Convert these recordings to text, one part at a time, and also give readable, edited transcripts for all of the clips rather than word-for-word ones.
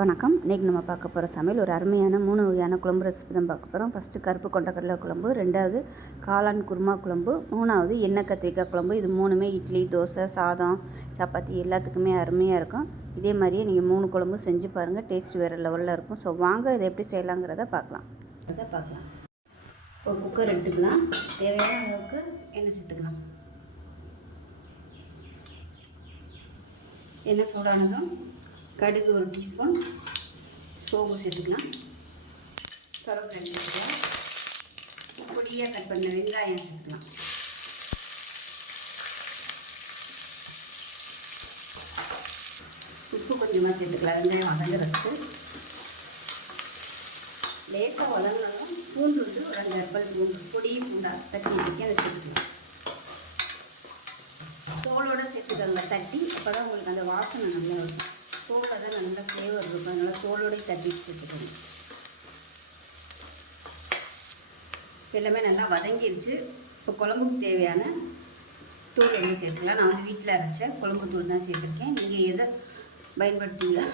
வணக்கம். இன்றைக்கி நம்ம பார்க்க போகிற சமையல் ஒரு அருமையான 3 வகையான குழம்பு ரெசிபி தான் பார்க்க போகிறோம். ஃபஸ்ட்டு கருப்பு கொண்டக்கடலை குழம்பு, 2வது காளான் குருமா குழம்பு, 3வது எண்ணெய் கத்திரிக்காய் குழம்பு. இது 3மே இட்லி, தோசை, சாதம், சப்பாத்தி எல்லாத்துக்குமே அருமையாக இருக்கும். இதே மாதிரியே நீங்கள் 3 குழம்பு செஞ்சு பாருங்கள், டேஸ்ட் வேறு லெவலில் இருக்கும். ஸோ வாங்க இதை எப்படி செய்யலாங்கிறத பார்க்கலாம். ஒரு குக்கர் எடுத்துக்கலாம். தேவையான அளவுக்கு எண்ணெய் சேர்த்துக்கலாம். எண்ணெய் சூடானதும் கடுகு 1 டீஸ்பூன், சோம்பு சேர்த்துக்கலாம், கருவேப்பிலை சேர்த்துக்கலாம், பொடியாக கட் பண்ண வெங்காயம் சேர்த்துக்கலாம், உப்பு கொஞ்சமாக சேர்த்துக்கலாம். வெங்காயம் வதங்குறதுக்கு லேசாக வதங்கினாலும் பூண்டு ஒரு 5 அப்பல் பூண்டு பூண்டாக தட்டி வச்சுக்கி அதை சேர்த்துக்கலாம். தோலோடு சேர்த்துக்கோங்க தட்டி, அப்போ தான் உங்களுக்கு அந்த வாசனை நல்லா இருக்கும். தோலை தான் நல்லா ஃப்ளேவர் இருக்கும், அதனால் தோலோடய தட்டி சேர்த்துக்கணும். எல்லாமே நல்லா வதங்கிடுச்சு. இப்போ குழம்புக்கு தேவையான தூள் என்ன சேர்த்துக்கலாம். நான் வந்து வீட்டில் அரைச்ச குழம்பு தூள் தான் சேர்த்துருக்கேன். நீங்கள் எதை பயன்படுத்திங்களா?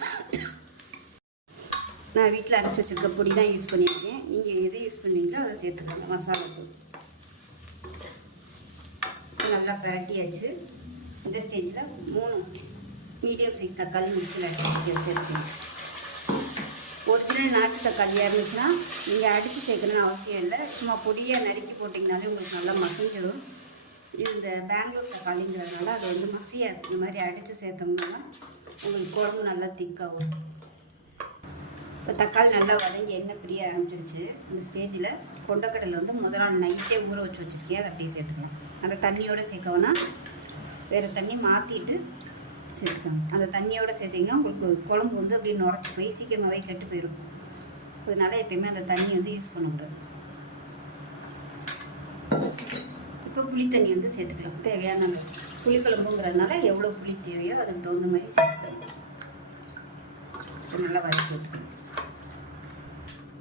நான் வீட்டில் அரைச்சி வச்சுருக்க பொடி தான் யூஸ் பண்ணியிருக்கேன். நீங்கள் எதை யூஸ் பண்ணுவீங்களோ அதை சேர்த்துக்கோங்க. மசாலா தூள் நல்லா பரட்டியாச்சு. இந்த ஸ்டேஜில் 3 மீடியம் சைஸ் தக்காளி மிக்ஸில் அடிச்சு சேர்த்துக்கணும். ஒரிஜினல் நாட்டு தக்காளியாக இருந்துச்சுன்னா நீங்கள் அடித்து சேர்க்கணும்னு அவசியம் இல்லை. சும்மா பொடியாக நறுக்கி போட்டிங்கனாலே உங்களுக்கு நல்லா மசிஞ்சிடும். இந்த பெங்களூர் தக்காளிங்கிறதுனால அது வந்து மசியாது. இந்த மாதிரி அடித்து சேர்த்தோம்னா உங்களுக்கு குழம்பு நல்லா திக்காகும். இப்போ தக்காளி நல்லா வதங்கி எண்ணெய் பிரிய ஆரம்பிச்சிருச்சு. இந்த ஸ்டேஜில் கொண்டக்கடலை வந்து முதல் நாள் நைட்டே ஊற வச்சு வச்சுருக்கேன். அதை அப்படியே சேர்த்துக்கலாம். அந்த தண்ணியோடு சேர்க்கவோன்னா வேறு தண்ணி மாற்றிட்டு சேர்த்துக்கணும். அந்த தண்ணியோடு சேர்த்திங்கன்னா உங்களுக்கு குழம்பு வந்து அப்படியே நுரைச்சி போய் சீக்கிரமாகவே கெட்டு போயிடும். அதனால எப்பயுமே அந்த தண்ணி வந்து யூஸ் பண்ணக்கூடாது. இப்போ புளி தண்ணி வந்து சேர்த்துக்கலாம். தேவையான புளி குழம்புங்கிறதுனால எவ்வளோ புளி தேவையோ அதுக்கு தகுந்த மாதிரி சேர்த்துக்கணும். இப்போ நல்லா வதக்கி விட்டுக்கணும்.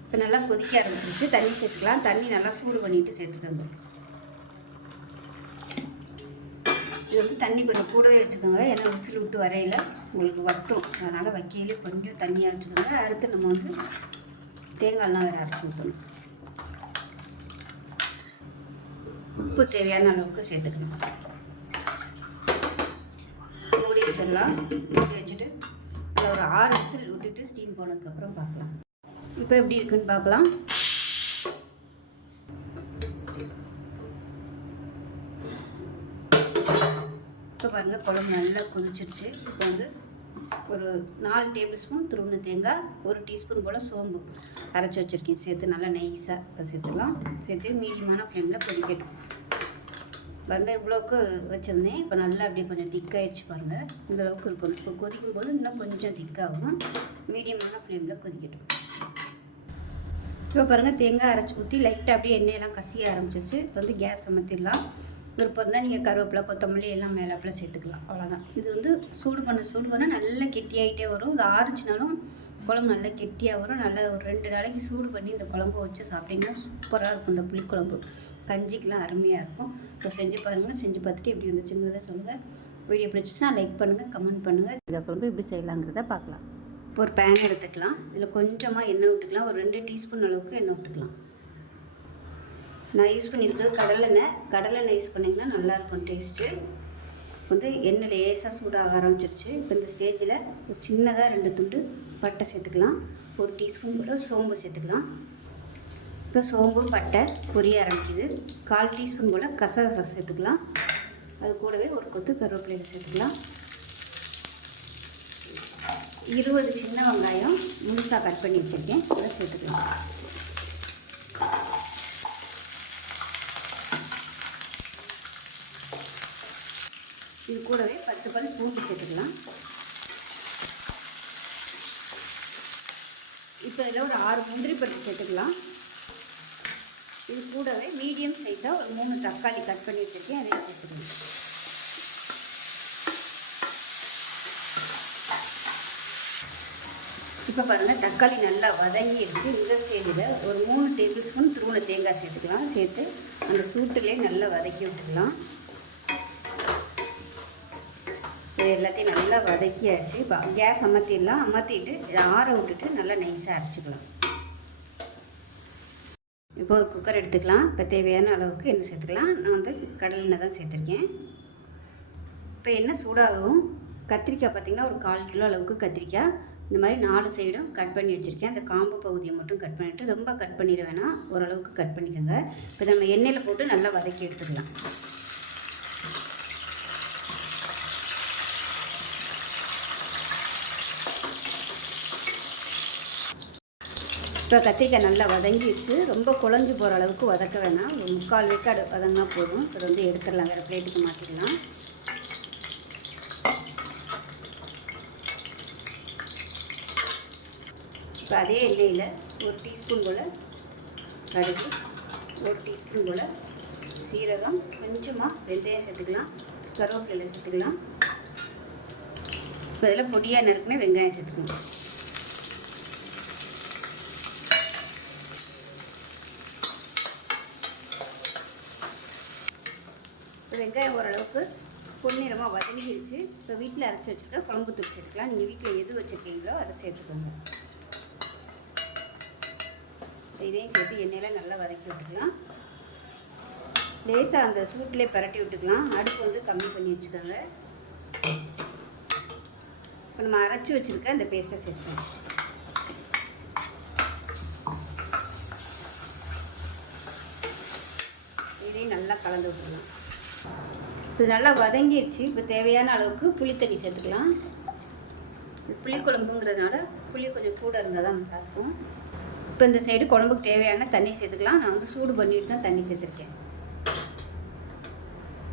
இப்போ நல்லா கொதிக்க ஆரம்பிச்சிருச்சு. தண்ணி சேர்த்துக்கலாம். தண்ணி நல்லா சூடு பண்ணிவிட்டு சேர்த்துக்கோங்க. இது வந்து தண்ணி கொஞ்சம் கூடவே வச்சுக்கோங்க. ஏன்னா விசில் விட்டு வரையில் உங்களுக்கு வற்றும். அதனால் வைக்கையிலே கொஞ்சம் தண்ணியாக வச்சுக்கோங்க. அடுத்து நம்ம வந்து தேங்காய்லாம் வேறு அரைச்சி ஊற்றணும். உப்பு தேவையான அளவுக்கு சேர்த்துக்கணும். மூடி வச்சிடலாம். மூடி வச்சுட்டு அதில் ஒரு 6 விசில் விட்டுட்டு ஸ்டீம் போனதுக்கப்புறம் பார்க்கலாம். இப்போ எப்படி இருக்குன்னு பார்க்கலாம். இப்போ பாருங்கள், குழம்பு நல்லா கொதிச்சிருச்சு. இப்போ வந்து ஒரு 4 டேபிள் ஸ்பூன் துருவின தேங்காய், 1 டீஸ்பூன் போல் சோம்பு அரைச்சி வச்சுருக்கேன் சேர்த்து நல்லா நைஸாக இப்போ சேர்த்துக்கலாம். சேர்த்து மீடியமான ஃப்ளேமில் கொதிக்கட்டும். பாருங்கள், இவ்வளோக்கு வச்சுருந்தேன். இப்போ நல்லா அப்படியே கொஞ்சம் திக்காகிடுச்சு. பாருங்கள், இந்தளவுக்கு இருக்கணும். இப்போ கொதிக்கும் போது இன்னும் கொஞ்சம் திக்காகும். மீடியமான ஃப்ளேமில் கொதிக்கட்டும். இப்போ பாருங்கள், தேங்காய் அரைச்சி ஊற்றி லைட்டாக அப்படியே எண்ணெயெல்லாம் கசிய ஆரம்பிச்சிச்சு. இப்போ வந்து கேஸ் அமர்த்திடலாம். விருப்பம் இருந்தால் நீங்கள் கருவேப்பிலை, கொத்தமல்லி எல்லாம் மேலாப்பில் சேர்த்துக்கலாம். அவ்வளோதான். இது வந்து சூடு பண்ண நல்லா கெட்டியாகிட்டே வரும். இது ஆறுச்சுனாலும் குழம்பு நல்லா கெட்டியாக வரும். நல்லா ஒரு 2 நாளைக்கு சூடு பண்ணி இந்த குழம்பு வச்சு சாப்பிட்டிங்கன்னா சூப்பராக இருக்கும். இந்த புளிக்குழம்பு கஞ்சிக்கெலாம் அருமையாக இருக்கும். இப்போ செஞ்சு பாருங்கள். செஞ்சு பார்த்துட்டு எப்படி வந்துச்சுங்கிறத சொல்லுங்கள். வீடியோ பிடிச்சிச்சுன்னா லைக் பண்ணுங்கள், கமெண்ட் பண்ணுங்கள். இந்த குழம்பு எப்படி செய்யலாங்கிறத பார்க்கலாம். இப்போ ஒரு பேன் எடுத்துக்கலாம். இதில் கொஞ்சமாக எண்ணெய் விட்டுக்கலாம். ஒரு 2 டீஸ்பூன் அளவுக்கு எண்ணெய் விட்டுக்கலாம். நான் யூஸ் பண்ணியிருக்கிறது கடலெண்ணெய் யூஸ் பண்ணிங்கன்னா நல்லாயிருக்கும் டேஸ்ட்டு. வந்து எண்ணெய் லேசாக சூடாக ஆரம்பிச்சிருச்சு. இப்போ இந்த ஸ்டேஜில் ஒரு சின்னதாக 2 துண்டு பட்டை சேர்த்துக்கலாம். 1 டீஸ்பூன் போல் சோம்பு சேர்த்துக்கலாம். இப்போ சோம்பு பட்டை பொரிய ஆரம்பிக்குது. 1/4 டீஸ்பூன் போல் கசகசா சேர்த்துக்கலாம். அது கூடவே ஒரு கொத்து கருவேப்பிலை சேர்த்துக்கலாம். 20 சின்ன வெங்காயம் முழுசாக கட் பண்ணி வச்சுருக்கேன், அதை சேர்த்துக்கலாம். இது கூடவே 10 பல் பூண்டு சேர்த்துக்கலாம். இப்போ இதில் ஒரு 6 முந்திரி பருப்பு சேர்த்துக்கலாம். இது கூடவே மீடியம் சைஸாக ஒரு 3 தக்காளி கட் பண்ணி வச்சுருக்கேன், அதையும் சேர்த்துக்கலாம். இப்போ பாருங்கள், தக்காளி நல்லா வதங்கிடுச்சு. இந்த ஸ்டேஜில் ஒரு 3 டேபிள் ஸ்பூன் துருவின தேங்காய் சேர்த்துக்கலாம். சேர்த்து அந்த சூட்டிலே நல்லா வதக்கி விட்டுக்கலாம். இது எல்லாத்தையும் நல்லா வதக்கியாச்சு. இப்போ கேஸ் அமர்த்திடலாம். அமர்த்திட்டு இதை ஆற விட்டுட்டு நல்லா நைஸாக அரைச்சிக்கலாம். இப்போ ஒரு குக்கர் எடுத்துக்கலாம். இப்போ தேவையான அளவுக்கு எண்ணெய் சேர்த்துக்கலாம். நான் வந்து கடலை எண்ணெய் தான் சேர்த்துருக்கேன். இப்போ எண்ணெய் சூடாகவும் கத்திரிக்காய் பார்த்திங்கன்னா ஒரு 1/4 கிலோ அளவுக்கு கத்திரிக்காய் இந்த மாதிரி 4 சைடும் கட் பண்ணி வச்சுருக்கேன். அந்த காம்பு பகுதியை மட்டும் கட் பண்ணிவிட்டு, ரொம்ப கட் பண்ணிட வேணாம், ஓரளவுக்கு கட் பண்ணிக்கோங்க. இப்போ நம்ம எண்ணெயில் போட்டு நல்லா வதக்கி எடுத்துக்கலாம். இப்போ கத்திரிக்காய் நல்லா வதங்கிடுச்சு. ரொம்ப குழஞ்சி போகிற அளவுக்கு வதக்க வேணாம், ஒரு 3/4 வேக்காடு வதங்கினா போதும். இப்போ வந்து எடுத்துடலாம், வேறு பிளேட்டுக்கு மாற்றிடலாம். இப்போ அதே எண்ணெயில் 1 டீஸ்பூன் போல் கடுகு, 1 டீஸ்பூன் போல் சீரகம், கொஞ்சமாக வெந்தயம் சேர்த்துக்கலாம், கருவேப்பிலை சேர்த்துக்கலாம். இப்போ இதில் பொடியாக நறுக்குன்னு வெங்காயம் சேர்த்துக்கலாம். வெங்காயம் ஓரளவுக்கு பொன்னிறமாக வதங்கிடுச்சு. இப்போ வீட்டில் அரைச்சி வச்சுருக்க குழம்புத்தூள் சேர்த்துக்கலாம். நீங்கள் வீட்டில் எது வச்சுருக்கீங்களோ அதை சேர்த்துக்கோங்க. இதையும் சேர்த்து எண்ணெயில் நல்லா வதக்கி விட்டுக்கலாம். லேசாக அந்த சூட்டிலே பரட்டி விட்டுக்கலாம். அடுப்பு வந்து கம்மி பண்ணி வச்சுக்கோங்க. இப்போ நம்ம அரைச்சி வச்சுருக்க அந்த பேஸ்ட்டை சேர்த்துக்கலாம். இதையும் நல்லா கலந்து விட்டுக்கலாம். இது நல்லா வதங்கிடுச்சு. இப்போ தேவையான அளவுக்கு புளி தண்ணி சேர்த்துக்கலாம். இது புளிக்குழம்புங்கிறதுனால புளி கொஞ்சம் கூட இருந்தால் தான் நல்லாயிருக்கும். இப்போ இந்த சைடு குழம்புக்கு தேவையான தண்ணி சேர்த்துக்கலாம். நான் வந்து சூடு பண்ணிட்டு தான் தண்ணி சேர்த்துருக்கேன்.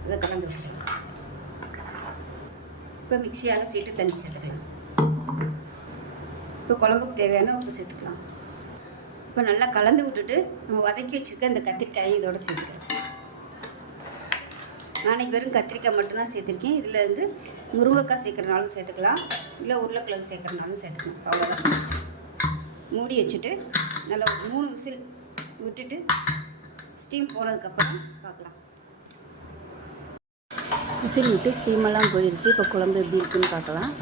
இதை கலந்து வச்சுக்கலாம். இப்போ மிக்சியால் சீட்டு தண்ணி சேர்த்துக்கலாம். இப்போ குழம்புக்கு தேவையான உப்பு சேர்த்துக்கலாம். இப்போ நல்லா கலந்து விட்டுட்டு நம்ம வதக்கி வச்சுருக்க இந்த கத்திரிக்காயும் இதோட சேர்த்துக்கலாம். நாளைக்கு வெறும் கத்திரிக்காய் மட்டும்தான் சேர்த்துருக்கேன். இதில் வந்து முருங்கைக்காய் சேர்க்குறனாலும் சேர்த்துக்கலாம், இல்லை உருளைக்கிழங்கு சேர்க்குறனாலும் சேர்த்துக்கலாம். அவ்வளோதான். மூடி வச்சுட்டு நல்லா 3 விசில் விட்டுட்டு ஸ்டீம் போனதுக்கப்புறம் பார்க்கலாம். விசில் விட்டு ஸ்டீமெல்லாம் போயிடுச்சு. இப்போ குழம்பு எப்படி இருக்குன்னு பார்க்கலாம்.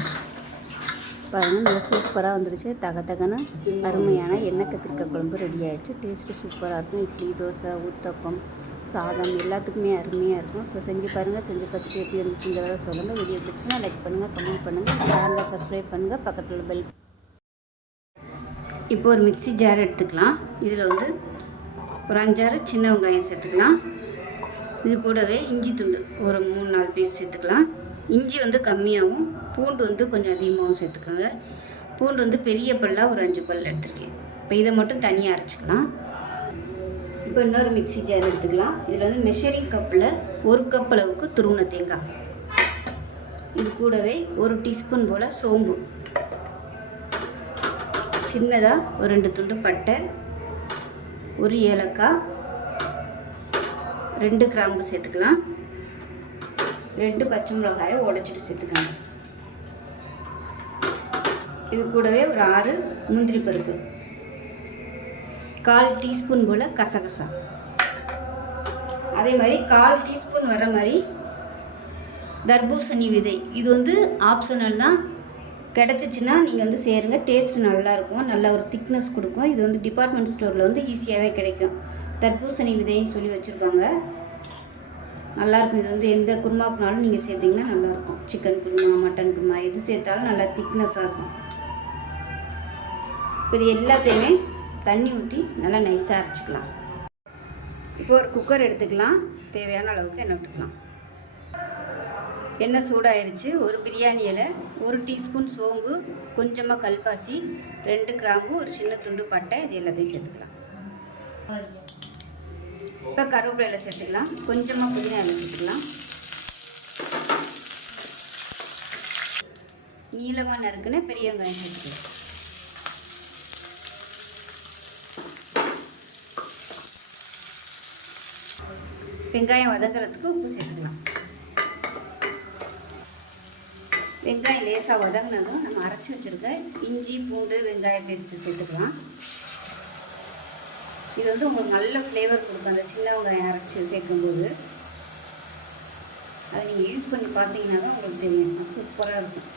பாருங்கள், நல்லா சூப்பராக வந்துடுச்சு. தகன்னு அருமையான எண்ணெய் கத்திரிக்காய் குழம்பு ரெடி ஆகிடுச்சு. டேஸ்ட்டு சூப்பராக இருக்கும். இட்லி, தோசை, ஊத்தப்பம், சாதம் எல்லாத்துக்குமே அருமையாக இருக்கும். ஸோ செஞ்சு பாருங்கள். செஞ்சு பார்த்துட்டு எப்படி இருந்துச்சுங்கிறத சொல்லுங்கள். வீடியோ பிடிச்சுன்னா லைக் பண்ணுங்கள், கமெண்ட் பண்ணுங்கள், சேனலை சப்ஸ்கிரைப் பண்ணுங்கள், பக்கத்தில் உள்ள பெல். இப்போ ஒரு மிக்ஸி ஜார் எடுத்துக்கலாம். இதில் வந்து ஒரு 5-6 சின்ன வெங்காயம் சேர்த்துக்கலாம். இது கூடவே இஞ்சி துண்டு ஒரு 3-4 பீஸ் சேர்த்துக்கலாம். இஞ்சி வந்து கம்மியாகவும் பூண்டு வந்து கொஞ்சம் அதிகமாகவும் சேர்த்துக்கோங்க. பூண்டு வந்து பெரிய பல்லாக ஒரு 5 பல் எடுத்துருக்கேன். இப்போ இதை மட்டும் தனியாக அரைச்சிக்கலாம். இப்போ இன்னொரு மிக்ஸி ஜார் எடுத்துக்கலாம். இதில் வந்து மெஷரிங் கப்பில் 1 கப் அளவுக்கு துருவின தேங்காய், இது கூடவே 1 டீஸ்பூன் போல் சோம்பு, சின்னதாக ஒரு 2 துண்டு பட்டை, 1 ஏலக்காய், 2 கிராம்பு சேர்த்துக்கலாம். 2 பச்சை மிளகாயை உடைச்சிட்டு சேர்த்துக்கலாம். இது கூடவே ஒரு 6 முந்திரி பருப்பு, 1/4 டீஸ்பூன் போல் கசகசா, அதே மாதிரி 1/4 டீஸ்பூன் வர மாதிரி தர்பூசணி விதை. இது வந்து ஆப்ஷனல் தான், கிடச்சிச்சின்னா நீங்கள் வந்து சேருங்க. டேஸ்ட் நல்லாயிருக்கும், நல்ல ஒரு திக்னஸ் கொடுக்கும். இது வந்து டிபார்ட்மெண்ட் ஸ்டோரில் வந்து ஈஸியாகவே கிடைக்கும். தர்பூசணி விதைன்னு சொல்லி வச்சுருப்பாங்க, நல்லாயிருக்கும். இது வந்து எந்த குருமாக்குனாலும் நீங்கள் சேர்த்திங்கன்னா நல்லாயிருக்கும். சிக்கன் குருமா, மட்டன் குருமா எது சேர்த்தாலும் நல்லா திக்னஸாக இருக்கும். இது எல்லாத்தையுமே தண்ணி ஊற்றி நல்லா நைஸாக அரைச்சிக்கலாம். இப்போ ஒரு குக்கர் எடுத்துக்கலாம். தேவையான அளவுக்கு எண்ணெய் விட்டுக்கலாம். எண்ணெய் சூடாயிருச்சு. ஒரு பிரியாணி இலை, 1 டீஸ்பூன் சோம்பு, கொஞ்சமாக கல்பாசி, 2 கிராம்பு, ஒரு சின்ன துண்டு பட்டை, இது எல்லாத்தையும் சேர்த்துக்கலாம். இப்போ கருவேப்பிலை சேர்த்துக்கலாம். கொஞ்சமாக புதினா இலை சேர்த்துக்கலாம். நீளமாக நறுக்குன்னு பெரிய வெங்காயம் சேர்த்துக்கலாம். வெங்காயம் வதங்குறதுக்கு உப்பு சேர்த்துக்கலாம். வெங்காயம் லேசாக வதங்கினதும் நம்ம அரைச்சி வச்சுருக்க இஞ்சி, பூண்டு, வெங்காய பேஸ்ட்டு சேர்த்துக்கலாம். இது வந்து உங்களுக்கு நல்ல ஃப்ளேவர் கொடுக்கும் அந்த சின்ன வெங்காயம் அரைச்சி சேர்க்கும்போது. அதை நீங்கள் யூஸ் பண்ணி பார்த்தீங்கன்னா தான் உங்களுக்கு தெரியும். சூப்பராக இருக்கும்.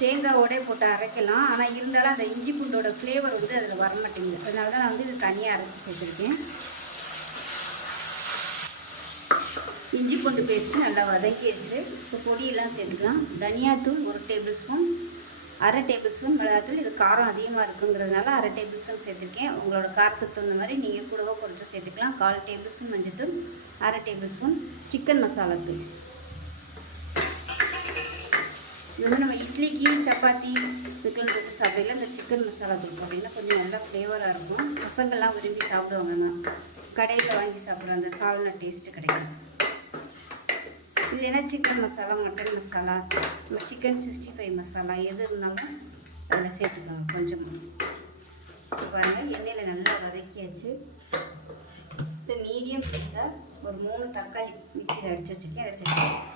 தேங்காவோடே போட்டு அரைக்கலாம், ஆனால் இருந்தாலும் அந்த இஞ்சி பூண்டோட ஃப்ளேவர் வந்து அதில் வர மாட்டேங்குது. அதனால தான் நான் வந்து இது தனியாக அரைச்சி சேர்த்துருக்கேன். இஞ்சி பூண்டு பேஸ்ட்டு நல்லா வதக்கிடுச்சு. இப்போ பொடியெல்லாம் சேர்த்துக்கலாம். தனியாத்தூள் 1 டேபிள் ஸ்பூன், 1/2 டேபிள் ஸ்பூன் மிளகாத்தூள். இது காரம் அதிகமாக இருக்குங்கிறதுனால 1/2 டேபிள் ஸ்பூன் சேர்த்துருக்கேன். உங்களோட காரத்துக்கு தகுந்த மாதிரி நீங்கள் கூடவோ குறைச்சி சேர்த்துக்கலாம். 1/4 டேபிள் ஸ்பூன் மஞ்சத்தூள், 1/2 டேபிள் ஸ்பூன் சிக்கன் மசாலா தூள். இது வந்து நம்ம இட்லிக்கு சப்பாத்தி இதுக்கெல்லாம் தொட்டு சாப்பிடல. இந்த சிக்கன் மசாலா தூள் போட்டிங்கன்னா கொஞ்சம் நல்லா ஃப்ளேவராக இருக்கும். பசங்கள்லாம் விரும்பி சாப்பிடுவாங்க. கடையில் வாங்கி சாப்பிட்ற அந்த சால்னா டேஸ்ட்டு கிடைக்கும். இல்லைன்னா chicken masala, mutton masala, chicken 65 masala எது இருந்தாலும் அதில் சேர்த்துக்கோங்க கொஞ்சம். இப்போ பாருங்கள், எண்ணெயில் நல்லா வதக்கியாச்சு. இப்போ மீடியம் சைஸாக ஒரு 3 தக்காளி மிக்சியில் அடித்து வச்சுருக்கேன், அதை சேர்த்துக்கலாம்.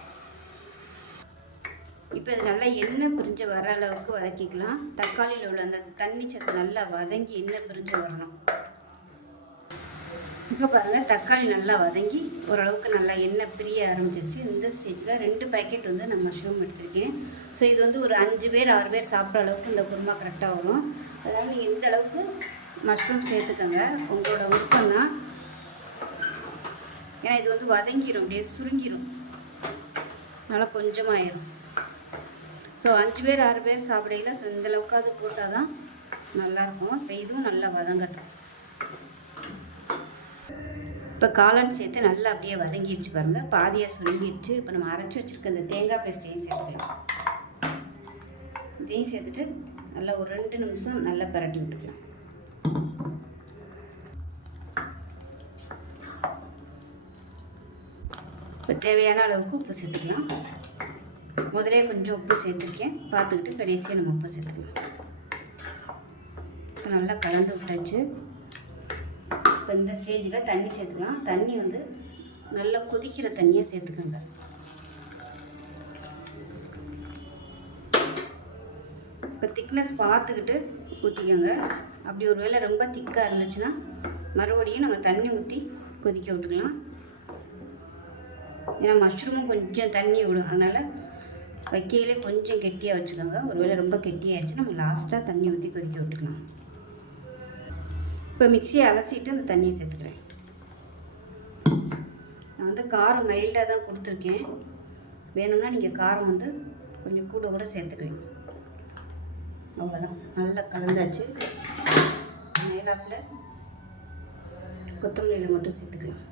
இப்போ இது நல்லா எண்ணெய் பிரிஞ்சு வர அளவுக்கு வதக்கிக்கலாம். தக்காளியில் உள்ள அந்த தண்ணி சத்து நல்லா வதங்கி எண்ணெய் பிரிஞ்சு வரணும். இப்போ பாருங்கள், தக்காளி நல்லா வதங்கி ஓரளவுக்கு நல்லா எண்ணெய் பிரிய ஆரம்பிச்சிருச்சு. இந்த ஸ்டேஜில் 2 பேக்கெட் வந்து நான் மஷ்ரூம் எடுத்திருக்கேன். ஸோ இது வந்து ஒரு 5 பேர் 6 பேர் சாப்பிட்ற அளவுக்கு இந்த குருமா கரெக்டாக வரும். அதனால் நீங்கள் இந்த அளவுக்கு மஷ்ரூம் சேர்த்துக்கோங்க, உங்களோட விருப்பம் தான். ஏன்னா இது வந்து வதங்கிடும், அப்படியே சுருங்கிடும், நல்லா கொஞ்சமாயிரும். ஸோ 5 பேர் 6 பேர் சாப்பிடையில ஸோ இந்தளவுக்கு அது போட்டால் தான் நல்லாயிருக்கும். இப்போ இதுவும் நல்லா வதங்கட்டும். இப்போ காளான் சேர்த்து நல்லா அப்படியே வதங்கிடுச்சு பாருங்கள், பாதியாக சுருங்கிடுச்சு. இப்போ நம்ம அரைச்சி வச்சுருக்க இந்த தேங்காய் பேஸ்ட்டையும் சேர்த்துக்கலாம். இதையும் சேர்த்துட்டு நல்லா ஒரு 2 நிமிஷம் நல்லா பரட்டி விட்டுக்கலாம். இப்போ தேவையான அளவுக்கு உப்பு சேர்த்துக்கலாம். முதலே கொஞ்சம் உப்பு சேர்த்துருக்கேன், பார்த்துக்கிட்டு கடைசியாக நம்ம உப்பு சேர்த்துக்கலாம். இப்போ நல்லா கலந்து விட்டாச்சு. இப்போ இந்த ஸ்டேஜில் தண்ணி சேர்த்துக்கலாம். தண்ணி வந்து நல்லா கொதிக்கிற தண்ணியாக சேர்த்துக்கோங்க. இப்போ திக்னஸ் பார்த்துக்கிட்டு ஊற்றிக்கோங்க. அப்படி ஒரு வேளை ரொம்ப திக்காக இருந்துச்சுன்னா மறுபடியும் நம்ம தண்ணி ஊற்றி கொதிக்க விட்டுக்கலாம். ஏன்னா மஷ்ரூமும் கொஞ்சம் தண்ணி விடும், அதனால் வைக்கையிலே கொஞ்சம் கெட்டியாக வச்சுக்கோங்க. ஒரு வேளை ரொம்ப கெட்டியாகிடுச்சு நம்ம லாஸ்ட்டாக தண்ணி ஊற்றி கொதிக்க விட்டுக்கலாம். இப்போ மிக்சியை அலசிட்டு அந்த தண்ணியை சேர்த்துக்கிறேன். நான் வந்து காரம் மைல்டாக தான் கொடுத்துருக்கேன். வேணும்னா நீங்கள் காரம் வந்து கொஞ்சம் கூட சேர்த்துக்கலாம். அவ்வளோதான், நல்லா கலந்தாச்சு. மேலாப்பில் கொத்தமல்லியில் மட்டும் சேர்த்துக்கலாம்.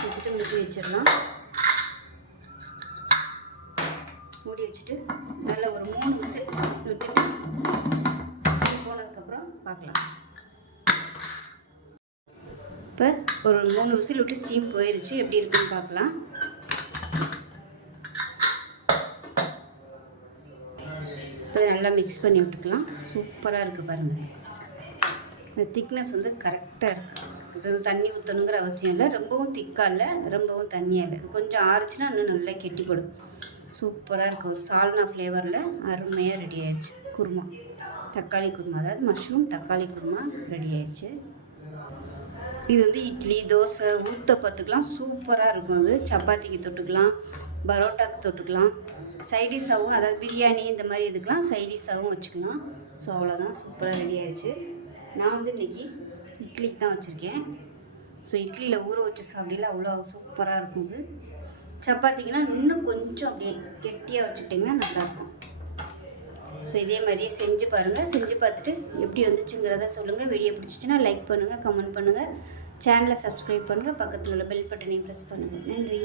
சேர்த்துட்டு மூடி வச்சிடலாம். மூடி வச்சுட்டு நல்லா ஒரு 3 விசில் விட்டுட்டு போனதுக்கப்புறம் பார்க்கலாம். இப்போ ஒரு 3 விசில் விட்டு ஸ்டீம் போயிடுச்சு, எப்படி இருக்குன்னு பார்க்கலாம். இப்போ நல்லா மிக்ஸ் பண்ணி விட்டுக்கலாம். சூப்பராக இருக்குது பாருங்கள். இந்த திக்னஸ் வந்து கரெக்டாக இருக்குது. அது தண்ணி ஊற்றணுங்கிற அவசியம் இல்லை, ரொம்பவும் திக்காக இல்லை, ரொம்பவும் தண்ணியாக இல்லை. கொஞ்சம் ஆறுச்சுன்னா இன்னும் நல்லா கெட்டிப்படும். சூப்பராக இருக்குது. ஒரு சால்னா ஃப்ளேவரில் அருமையாக ரெடி ஆயிடுச்சு குருமா, தக்காளி குருமா, அதாவது மஷ்ரூம் தக்காளி குருமா ரெடி ஆயிடுச்சு. இது வந்து இட்லி, தோசை, ஊத்தப்பத்துக்கெலாம் சூப்பராக இருக்கும். அது சப்பாத்திக்கு தொட்டுக்கலாம், பரோட்டாக்கு தொட்டுக்கலாம், சைடிஷாகவும், அதாவது பிரியாணி இந்த மாதிரி இதுக்கெலாம் சைடிஷாகவும் வச்சுக்கலாம். ஸோ அவ்வளோதான், சூப்பராக ரெடி ஆயிடுச்சு. நான் வந்து இன்றைக்கி இட்லிக்கு தான் வச்சுருக்கேன். ஸோ இட்லியில் ஊற வச்சு சாப்பிடல அவ்வளோ சூப்பராக இருக்கும். இது சப்பாத்திக்குனா இன்னும் கொஞ்சம் அப்படியே கெட்டியாக வச்சுக்கிட்டிங்கன்னா நல்லாயிருக்கும். ஸோ இதே மாதிரியே செஞ்சு பாருங்கள். செஞ்சு பார்த்துட்டு எப்படி வந்துச்சுங்கிறத சொல்லுங்கள். வீடியோ பிடிச்சிச்சின்னா லைக் பண்ணுங்கள், கமெண்ட் பண்ணுங்கள், சேனலை சப்ஸ்கிரைப் பண்ணுங்கள், பக்கத்தில் உள்ள பெல் பட்டனையும் ப்ரெஸ் பண்ணுங்கள். நன்றி.